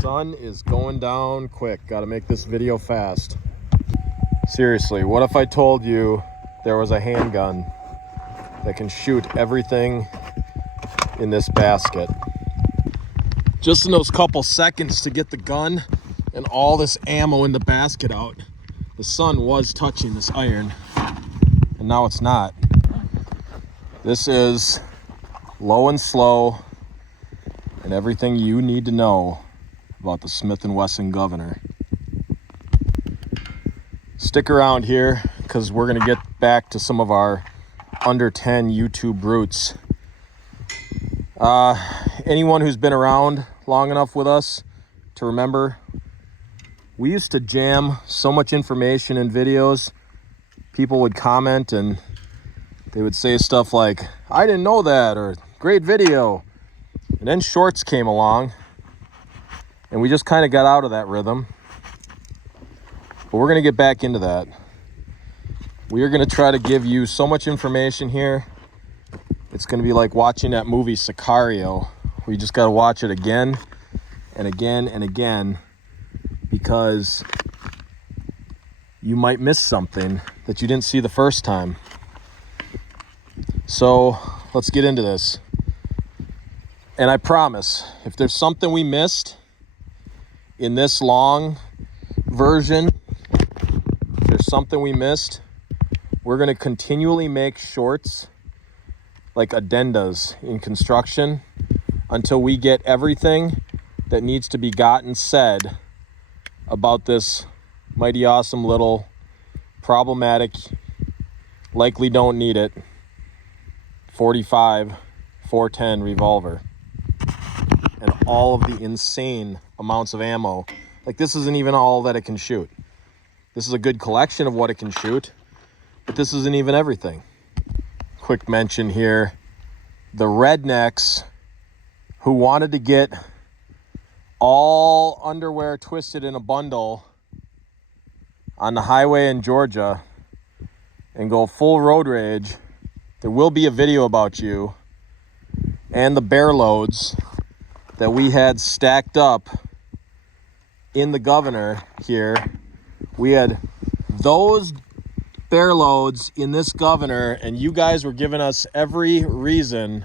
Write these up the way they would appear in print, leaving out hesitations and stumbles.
sun is going down quick. Got to make this video fast. Seriously, what if I told you there was a handgun that can shoot everything in this basket? Just in those couple seconds to get the gun and all this ammo in the basket out, the sun was touching this iron, and now it's not. This is low and slow, and everything you need to know about the Smith & Wesson Governor. Stick around here because we're going to get back to some of our under 10 YouTube roots. Anyone who's been around long enough with us to remember, we used to jam so much information in videos. People would comment and they would say stuff like, "I didn't know that," or "Great video." And then shorts came along and we just kind of got out of that rhythm. But we're going to get back into that. We are going to try to give you so much information here. It's going to be like watching that movie Sicario, where you just got to watch it again and again and again, because you might miss something that you didn't see the first time. So let's get into this. And I promise, if there's something we missed in this long version, if there's something we missed, we're going to continually make shorts like addendas in construction until we get everything that needs to be gotten said about this mighty awesome little problematic, likely don't need it, 45 410 revolver. And all of the insane amounts of ammo. Like, this isn't even all that it can shoot. This is a good collection of what it can shoot, but this isn't even everything. Quick mention here, the rednecks who wanted to get all underwear twisted in a bundle on the highway in Georgia and go full road rage, there will be a video about you and the bear loads that we had stacked up in the Governor here. We had those bear loads in this Governor, and you guys were giving us every reason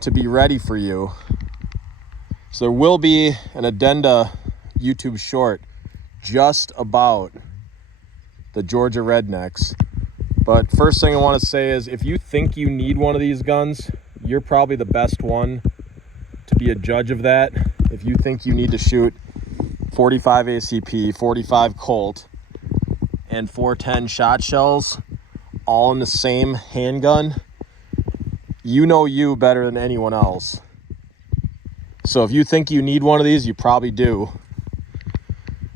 to be ready for you. So there will be an addenda YouTube short just about the Georgia rednecks. But first thing I want to say is, if you think you need one of these guns, you're probably the best one to be a judge of that. If you think you need to shoot 45 ACP, 45 Colt, and 410 shot shells all in the same handgun, you know you better than anyone else. So if you think you need one of these, you probably do.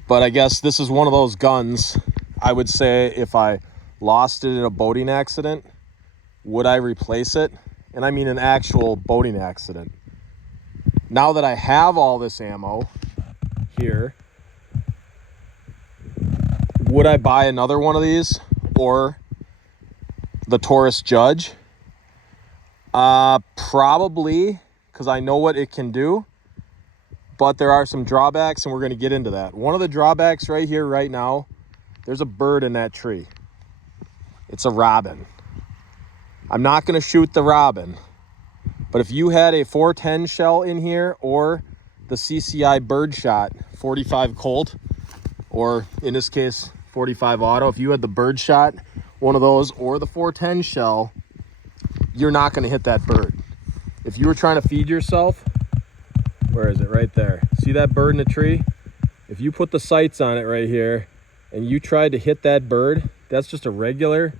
But I guess this is one of those guns, I would say, if I lost it in a boating accident, would I replace it? And I mean an actual boating accident. Now that I have all this ammo here, would I buy another one of these or the Taurus Judge? Probably, because I know what it can do, but there are some drawbacks, and we're going to get into that. One of the drawbacks right here, right now, there's a bird in that tree. It's a robin. I'm not going to shoot the robin, but if you had a 410 shell in here, or the CCI birdshot 45 Colt, or in this case 45 auto, if you had the birdshot, one of those, or the 410 shell, you're not going to hit that bird. If you were trying to feed yourself, where is it? Right there. See that bird in the tree? If you put the sights on it right here and you tried to hit that bird, that's just a regular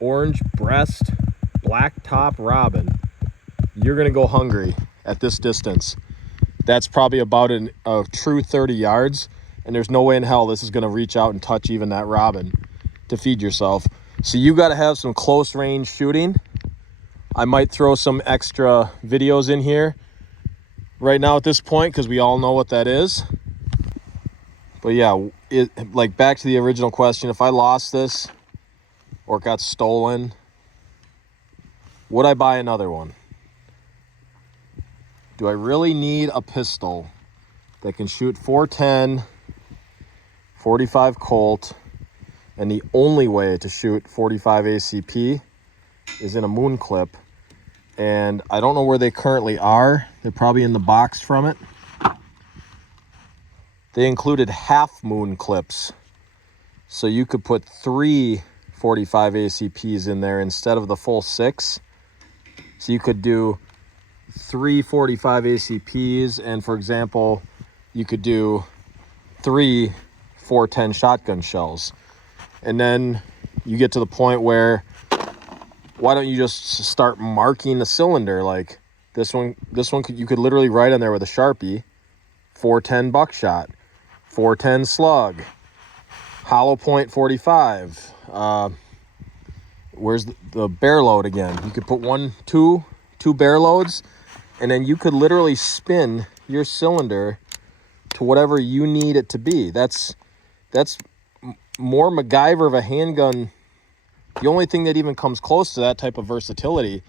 orange breast, black top robin. You're going to go hungry at this distance. That's probably about a true 30 yards, and there's no way in hell this is going to reach out and touch even that robin to feed yourself. So you got to have some close range shooting. I might throw some extra videos in here right now at this point, because we all know what that is. But yeah, like, back to the original question, if I lost this or it got stolen, would I buy another one? Do I really need a pistol that can shoot 410, 45 Colt, and the only way to shoot 45 ACP is in a moon clip. And I don't know where they currently are. They're probably in the box from it. They included half moon clips. So you could put 3 45 ACPs in there instead of the full 6. So you could do 3 45 ACPs, and for example, you could do 3 410 shotgun shells. And then you get to the point where, why don't you just start marking the cylinder? Like this one you could literally write on there with a Sharpie, 410 buckshot, 410 slug, hollow point 45. Where's the bear load again? You could put two bear loads, and then you could literally spin your cylinder to whatever you need it to be. That's more MacGyver of a handgun. The only thing that even comes close to that type of versatility,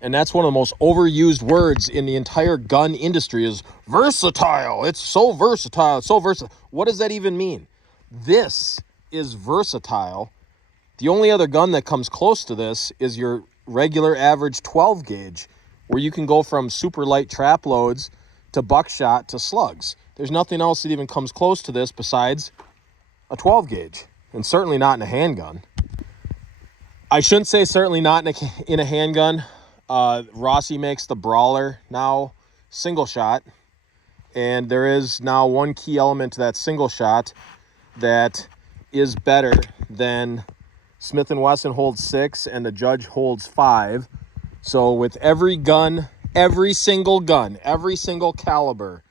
and that's one of the most overused words in the entire gun industry, is versatile. It's so versatile. It's so versatile. What does that even mean? This is versatile. The only other gun that comes close to this is your regular average 12 gauge, where you can go from super light trap loads to buckshot to slugs. There's nothing else that even comes close to this besides a 12 gauge, and certainly not in a handgun. I shouldn't say certainly not in a handgun. Rossi makes the Brawler now single shot, and there is now one key element to that single shot that is better than Smith & Wesson holds 6 and the Judge holds 5. So with every gun, every single caliber,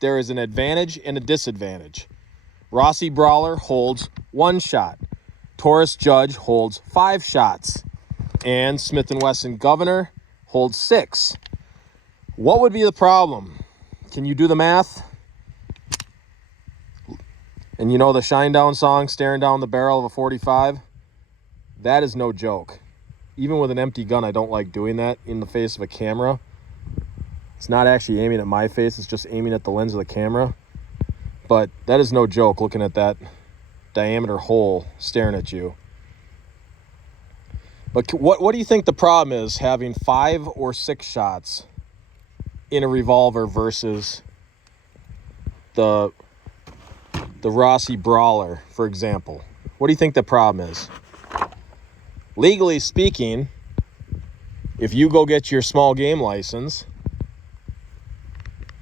there is an advantage and a disadvantage. Rossi Brawler holds 1 shot. Taurus Judge holds 5 shots. And Smith & Wesson Governor holds 6. What would be the problem? Can you do the math? And you know the Shinedown song, staring down the barrel of a 45? That is no joke. Even with an empty gun, I don't like doing that in the face of a camera. It's not actually aiming at my face, it's just aiming at the lens of the camera. But that is no joke, looking at that diameter hole staring at you. But what do you think the problem is having 5 or 6 shots in a revolver versus the Rossi Brawler, for example? What do you think the problem is? Legally speaking, if you go get your small game license,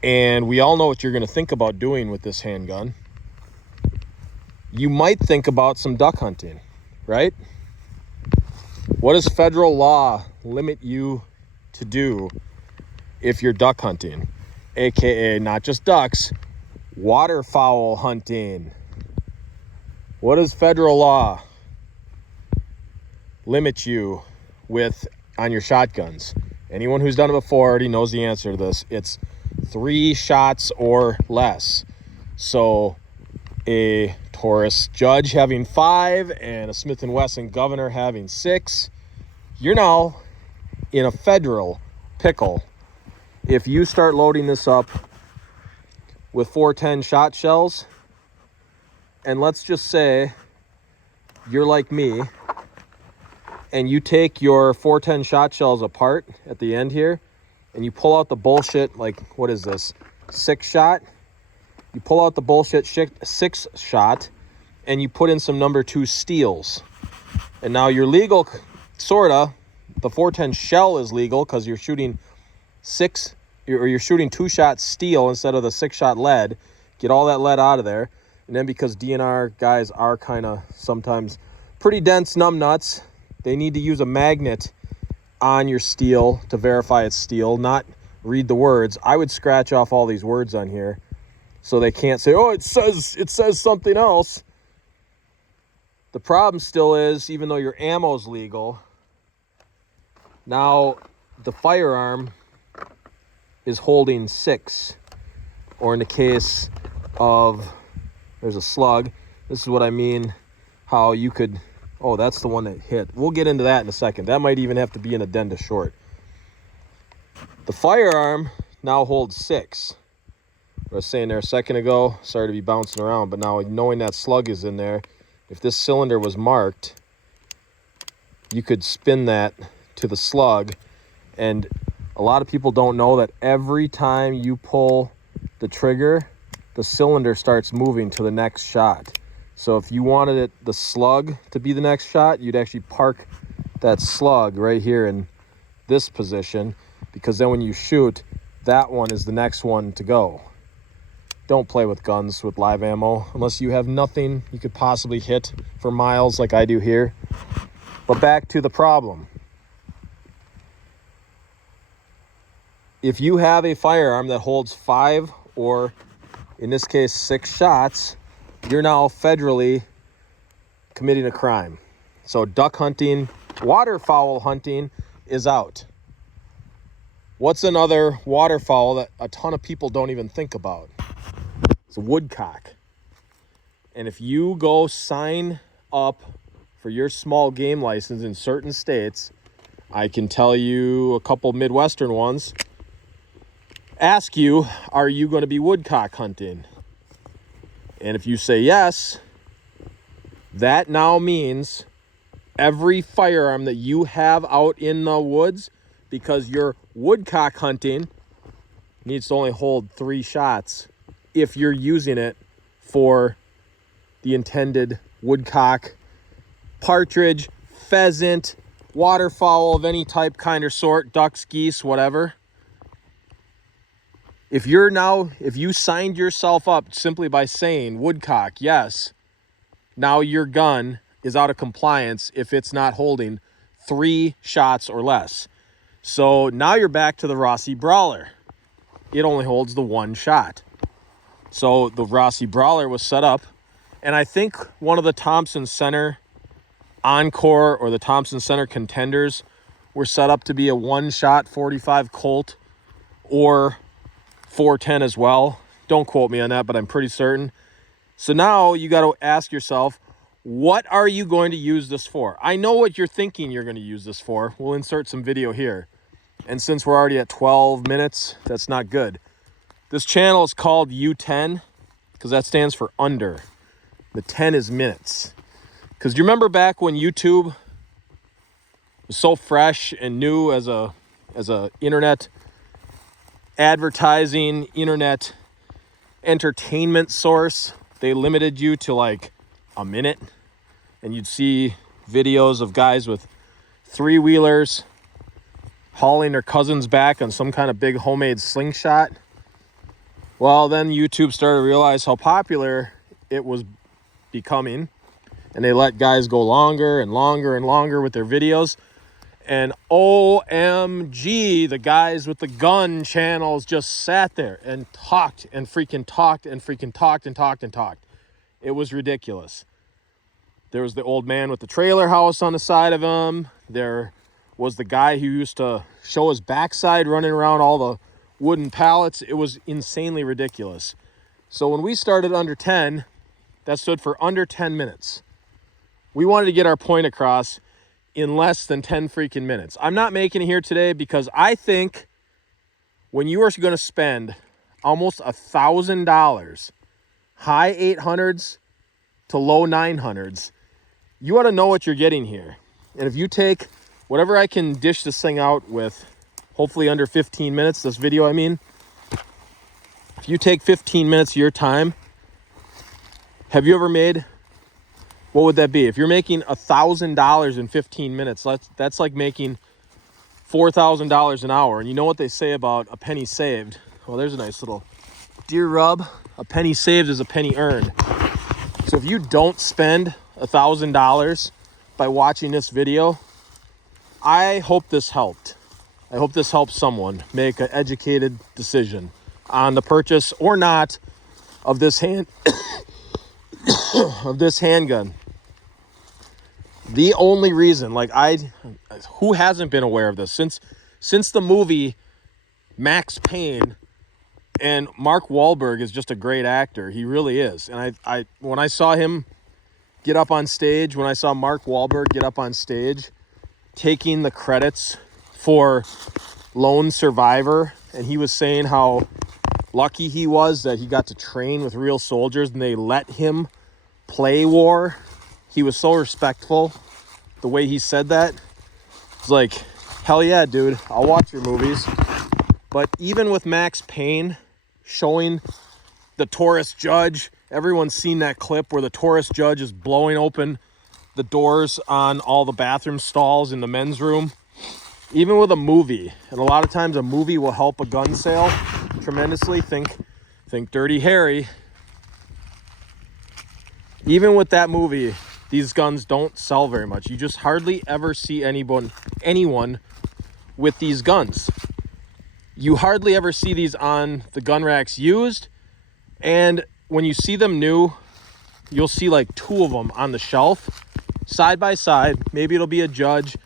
and we all know what you're going to think about doing with this handgun, you might think about some duck hunting, right? What does federal law limit you to do if you're duck hunting? AKA not just ducks, waterfowl hunting. What does federal law limit you with on your shotguns? Anyone who's done it before already knows the answer to this. It's 3 shots or less. So a Taurus Judge having 5 and a Smith & Wesson Governor having 6, you're now in a federal pickle. If you start loading this up with 410 shot shells, and let's just say you're like me and you take your 410 shot shells apart at the end here and you pull out the bullshit, like, what is this, 6 shot? You pull out the bullshit 6 shot and you put in some number 2 steels. And now you're legal, sorta. The 410 shell is legal because you're shooting 2 shot steel instead of the 6 shot lead. Get all that lead out of there. And then because DNR guys are kind of sometimes pretty dense numbnuts, they need to use a magnet on your steel to verify it's steel, not read the words. I would scratch off all these words on here so they can't say, oh, it says something else. The problem still is, even though your ammo's legal, now the firearm is holding 6. Or in the case of, there's a slug. This is what I mean, how you could, oh, that's the one that hit. We'll get into that in a second. That might even have to be an addenda short. The firearm now holds 6. I was saying there a second ago, sorry to be bouncing around, but now knowing that slug is in there, if this cylinder was marked, you could spin that to the slug. And a lot of people don't know that every time you pull the trigger, the cylinder starts moving to the next shot. So if you wanted the slug to be the next shot, you'd actually park that slug right here in this position, because then when you shoot, that one is the next one to go. Don't play with guns with live ammo unless you have nothing you could possibly hit for miles like I do here. But back to the problem. If you have a firearm that holds 5 or in this case 6 shots, you're now federally committing a crime. So duck hunting, waterfowl hunting is out. What's another waterfowl that a ton of people don't even think about? It's a woodcock. And if you go sign up for your small game license in certain states, I can tell you a couple Midwestern ones, ask you, are you going to be woodcock hunting? And if you say yes, that now means every firearm that you have out in the woods, because your woodcock hunting needs to only hold 3 shots if you're using it for the intended woodcock, partridge, pheasant, waterfowl of any type, kind or sort, ducks, geese, whatever. If you signed yourself up simply by saying woodcock, yes, now your gun is out of compliance if it's not holding 3 shots or less. So now you're back to the Rossi Brawler. It only holds the 1 shot. So the Rossi Brawler was set up, and I think one of the Thompson Center Encore or the Thompson Center Contenders were set up to be a 1-shot 45 Colt or 410 as well. Don't quote me on that, but I'm pretty certain. So now you got to ask yourself, what are you going to use this for? I know what you're thinking you're going to use this for. We'll insert some video here. And since we're already at 12 minutes, that's not good. This channel is called U10 because that stands for under. The 10 is minutes. Because do you remember back when YouTube was so fresh and new as a internet advertising, internet entertainment source? They limited you to like a minute, and you'd see videos of guys with 3-wheelers hauling their cousins back on some kind of big homemade slingshot. Well, then YouTube started to realize how popular it was becoming, and they let guys go longer and longer and longer with their videos. And OMG, the guys with the gun channels just sat there and talked and freaking talked and freaking talked and talked and talked. It was ridiculous. There was the old man with the trailer house on the side of him. There was the guy who used to show his backside running around all the wooden pallets. It was insanely ridiculous. So when we started under 10, that stood for under 10 minutes. We wanted to get our point across in less than 10 freaking minutes. I'm not making it here today because I think when you are going to spend almost $1,000, high 800s to low 900s, you ought to know what you're getting here. And if you take whatever I can dish this thing out with, hopefully under 15 minutes, this video, I mean, if you take 15 minutes of your time, have you ever made, what would that be? If you're making $1,000 in 15 minutes, that's like making $4,000 an hour. And you know what they say about a penny saved? Well, there's a nice little deer rub. A penny saved is a penny earned. So if you don't spend $1,000 by watching this video, I hope this helped. I hope this helps someone make an educated decision on the purchase or not of this handgun. The only reason, who hasn't been aware of this since the movie Max Payne? And Mark Wahlberg is just a great actor. He really is. And I when I saw him get up on stage, when I saw Mark Wahlberg get up on stage taking the credits for Lone Survivor, and he was saying how lucky he was that he got to train with real soldiers and they let him play war. He was so respectful. The way he said that, it's like, hell yeah, dude, I'll watch your movies. But even with Max Payne showing the Taurus Judge, everyone's seen that clip where the Taurus Judge is blowing open the doors on all the bathroom stalls in the men's room. Even with a movie, and a lot of times a movie will help a gun sale tremendously. Think Dirty Harry. Even with that movie, these guns don't sell very much. You just hardly ever see anyone with these guns. You hardly ever see these on the gun racks used, and when you see them new, you'll see like 2 of them on the shelf side by side. Maybe it'll be a judge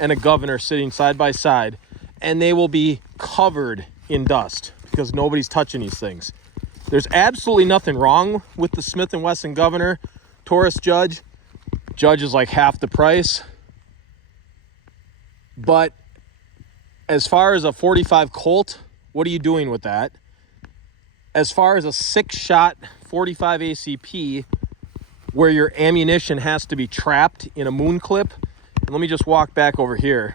and a governor sitting side by side, and they will be covered in dust because nobody's touching these things. There's absolutely nothing wrong with the Smith & Wesson Governor Taurus Judge. Judge is like half the price. But as far as a .45 Colt, what are you doing with that? As far as a 6-shot .45 ACP, where your ammunition has to be trapped in a moon clip, and let me just walk back over here.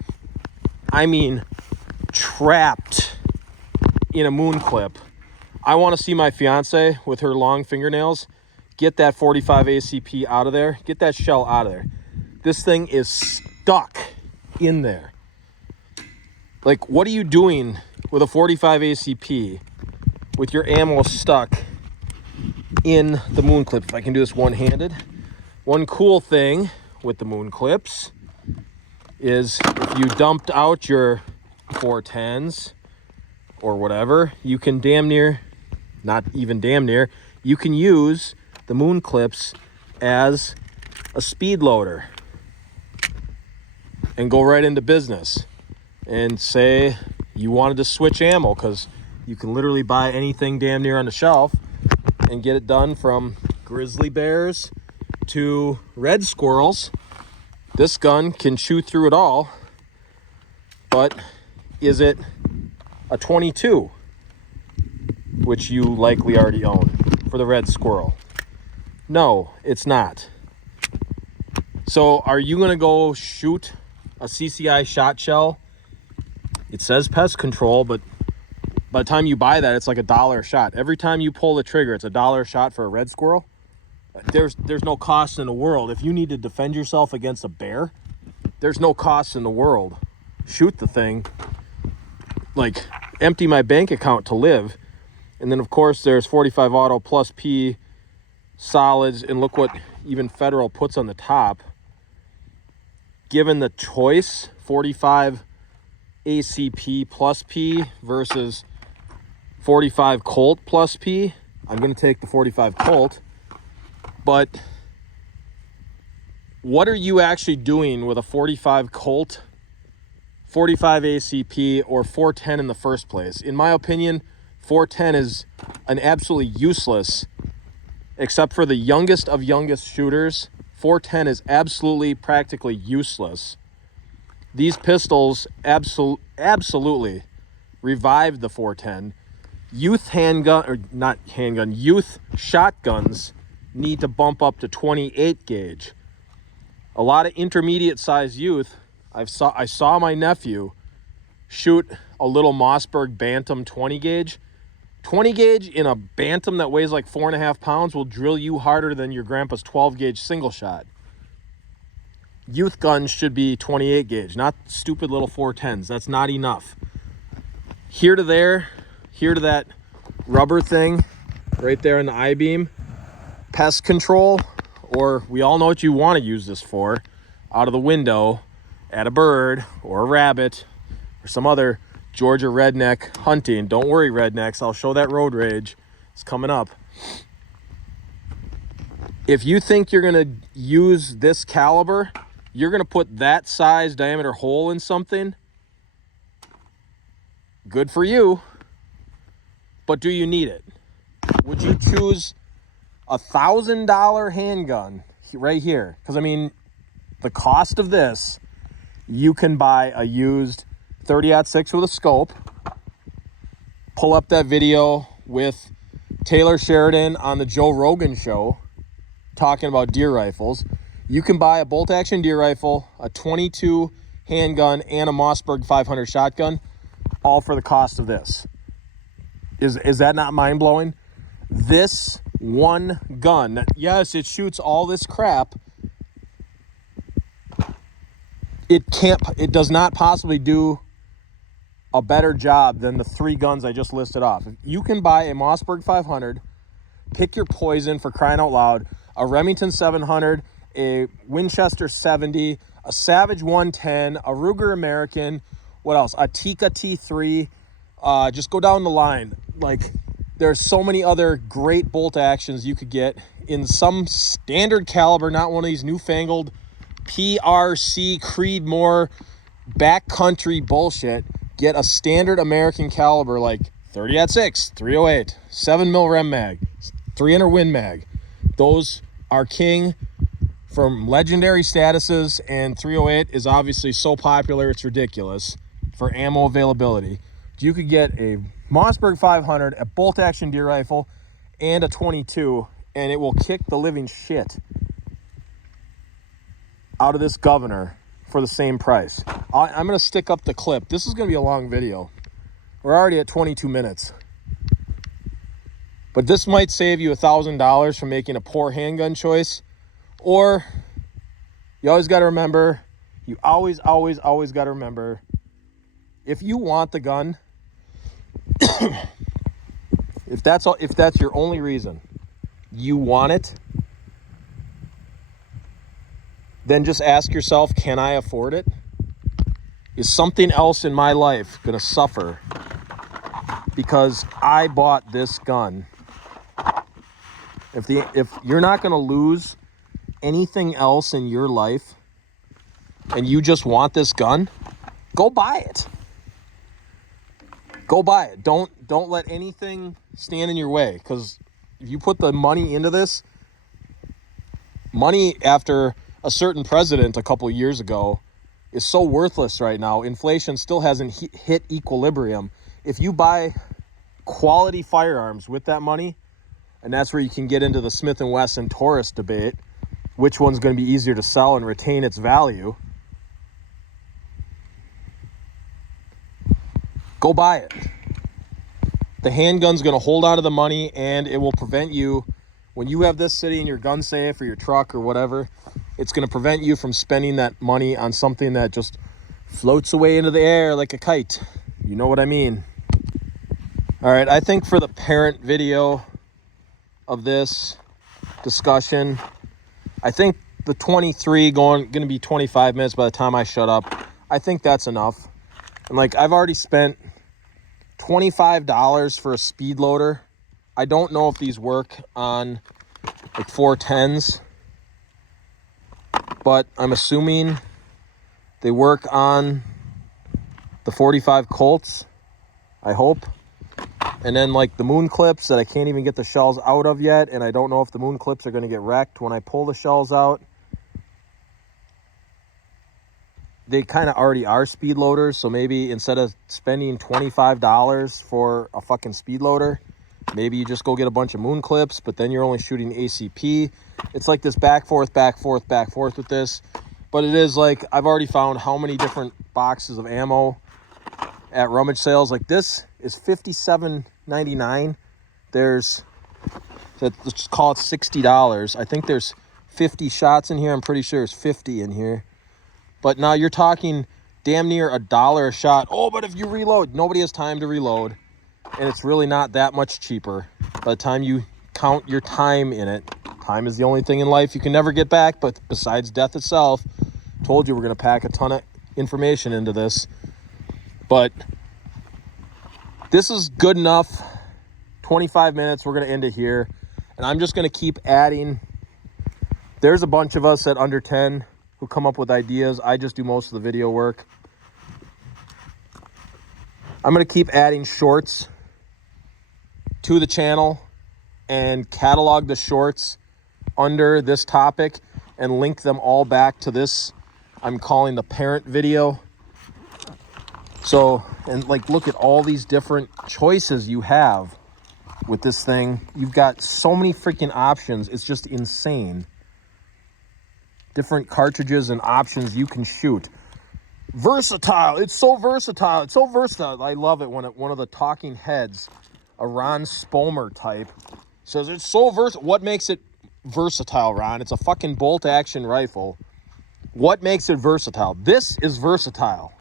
I mean, trapped in a moon clip. I want to see my fiance with her long fingernails get that .45 ACP out of there. Get that shell out of there. This thing is stuck in there. Like, what are you doing with a .45 ACP with your ammo stuck in the moon clip? If I can do this one-handed. One cool thing with the moon clips is if you dumped out your 410s or whatever, you can damn near, not even damn near, you can use the moon clips as a speed loader and go right into business. And say you wanted to switch ammo, because you can literally buy anything damn near on the shelf and get it done, from grizzly bears to red squirrels. This gun can chew through it all. But is it a 22, which you likely already own, for the red squirrel? No, it's not. So are you going to go shoot a CCI shot shell? It says pest control, but by the time you buy that, it's like $1 a shot. Every time you pull the trigger, it's $1 a shot for a red squirrel. There's no cost in the world. If you need to defend yourself against a bear, there's no cost in the world. Shoot the thing. Like, empty my bank account to live. And then, of course, there's 45 Auto Plus P solids. And look what even Federal puts on the top. Given the choice, 45 ACP plus P versus 45 Colt plus P, I'm going to take the 45 Colt. But what are you actually doing with a 45 Colt, 45 ACP, or 410 in the first place? In my opinion, 410 is an absolutely useless, except for the youngest of youngest shooters. 410 is absolutely, practically useless. These pistols absolutely revived the 410. Youth handgun, or not handgun, youth shotguns need to bump up to 28 gauge. A lot of intermediate sized youth, I saw my nephew shoot a little Mossberg Bantam 20 gauge. 20 gauge in a Bantam that weighs like 4.5 pounds will drill you harder than your grandpa's 12 gauge single shot. Youth guns should be 28 gauge, not stupid little 410s. That's not enough. Here to there, here to that rubber thing right there in the I-beam. Pest control, or we all know what you want to use this for, out of the window at a bird or a rabbit or some other Georgia redneck hunting. Don't worry, rednecks, I'll show that road rage. It's coming up. If you think you're going to use this caliber, you're going to put that size diameter hole in something, good for you. But do you need it? Would you choose a $1,000 handgun right here? Because, I mean, the cost of this, you can buy a used 30-06 with a scope, pull up that video with Taylor Sheridan on the Joe Rogan show talking about deer rifles. You can buy a bolt-action deer rifle, a .22 handgun, and a Mossberg 500 shotgun, all for the cost of this. Is that not mind-blowing? This one gun, yes, it shoots all this crap. It does not possibly do a better job than the 3 guns I just listed off. You can buy a Mossberg 500, pick your poison, for crying out loud, a Remington 700, a Winchester 70, a Savage 110, a Ruger American, what else? A Tikka T3. Just go down the line. Like, there's so many other great bolt actions you could get in some standard caliber, not one of these newfangled PRC Creedmoor backcountry bullshit. Get a standard American caliber like 30-06, 308, 7mm Rem mag, 300 Win mag. Those are king from legendary statuses, and 308 is obviously so popular it's ridiculous for ammo availability. You could get a Mossberg 500, a bolt-action deer rifle, and a .22, and it will kick the living shit out of this governor for the same price. I'm going to stick up the clip. This is going to be a long video. We're already at 22 minutes. But this might save you $1,000 from making a poor handgun choice. Or you always got to remember, you always got to remember, if you want the gun, if that's your only reason you want it, then just ask yourself, can I afford it? Is something else in my life going to suffer because I bought this gun? If you're not going to lose anything else in your life and you just want this gun, go buy it. Go buy it. Don't let anything stand in your way, because if you put the money into this, money after a certain president a couple of years ago is so worthless right now. Inflation still hasn't hit equilibrium. If you buy quality firearms with that money, and that's where you can get into the Smith & Wesson Taurus debate, which one's going to be easier to sell and retain its value, go buy it. The handgun's going to hold on to the money, and it will prevent you, when you have this sitting in your gun safe or your truck or whatever, it's going to prevent you from spending that money on something that just floats away into the air like a kite. You know what I mean? All right, I think for the parent video of this discussion, I think the 23 going to be 25 minutes by the time I shut up. I think that's enough. And like, I've already spent $25 for a speed loader. I don't know if these work on like 410s, but I'm assuming they work on the 45 Colts, I hope. And then like the moon clips that I can't even get the shells out of yet, and I don't know if the moon clips are going to get wrecked when I pull the shells out. They kind of already are speed loaders, so maybe instead of spending $25 for a fucking speed loader, maybe you just go get a bunch of moon clips, but then you're only shooting ACP. It's like this back, forth with this. But it is like, I've already found how many different boxes of ammo at rummage sales. Like, this is $57.99. Let's call it $60. I think there's 50 shots in here. I'm pretty sure there's 50 in here. But now you're talking damn near $1 a shot. Oh, but if you reload, nobody has time to reload. And it's really not that much cheaper. By the time you count your time in it, time is the only thing in life you can never get back, but besides death itself. Told you we're going to pack a ton of information into this. But this is good enough. 25 minutes, we're going to end it here. And I'm just going to keep adding. There's a bunch of us at Under 10 who come up with ideas. I just do most of the video work. I'm going to keep adding shorts to the channel and catalog the shorts under this topic and link them all back to this I'm calling the parent video. So, and like, look at all these different choices you have with this thing. You've got so many freaking options. It's just insane. Different cartridges and options you can shoot. Versatile. It's so versatile. It's so versatile. I love it when one of the talking heads, a Ron Spomer type, says it's so versatile. What makes it versatile, Ron? It's a fucking bolt action rifle. What makes it versatile? This is versatile.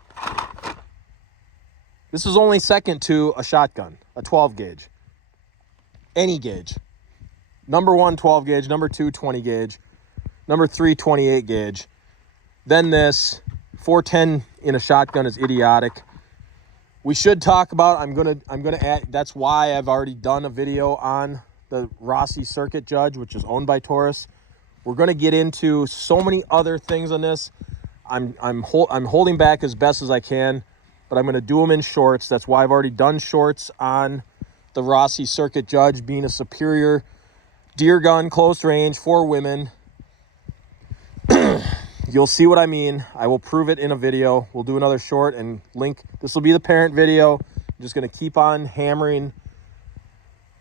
This is only second to a shotgun, a 12 gauge. Any gauge. Number 1, 12 gauge. Number 2, 20 gauge. Number 3, 28 gauge. Then this 410 in a shotgun is idiotic. We should talk about, I'm gonna add, that's why I've already done a video on the Rossi Circuit Judge, which is owned by Taurus. We're gonna get into so many other things on this. I'm holding back as best as I can, but I'm gonna do them in shorts. That's why I've already done shorts on the Rossi Circuit Judge being a superior deer gun, close range for women. You'll see what I mean. I will prove it in a video. We'll do another short and link. This will be the parent video. I'm just going to keep on hammering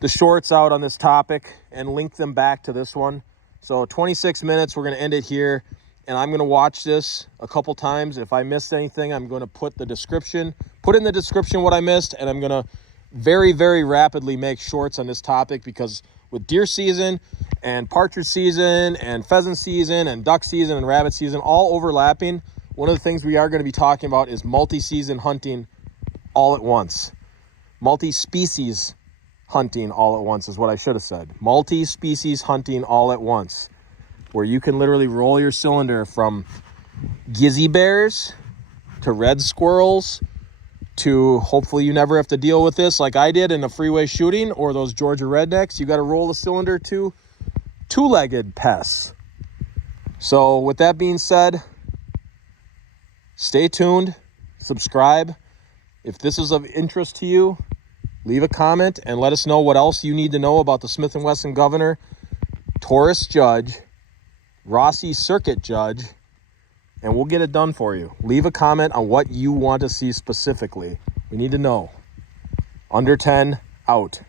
the shorts out on this topic and link them back to this one. So 26 minutes, we're going to end it here. And I'm going to watch this a couple times. If I missed anything, I'm going to put in the description what I missed. And I'm going to very, very rapidly make shorts on this topic, because with deer season and partridge season and pheasant season and duck season and rabbit season all overlapping, one of the things we are going to be talking about is multi-season hunting all at once. Multi-species hunting all at once is what I should have said. Multi-species hunting all at once, where you can literally roll your cylinder from gizzy bears to red squirrels to, hopefully you never have to deal with this like I did in a freeway shooting, or those Georgia rednecks. You got to roll the cylinder to two-legged pests. So with that being said, stay tuned, subscribe. If this is of interest to you, leave a comment and let us know what else you need to know about the Smith & Wesson Governor Taurus Judge, Rossi Circuit Judge, and we'll get it done for you. Leave a comment on what you want to see specifically. We need to know. Under 10, out.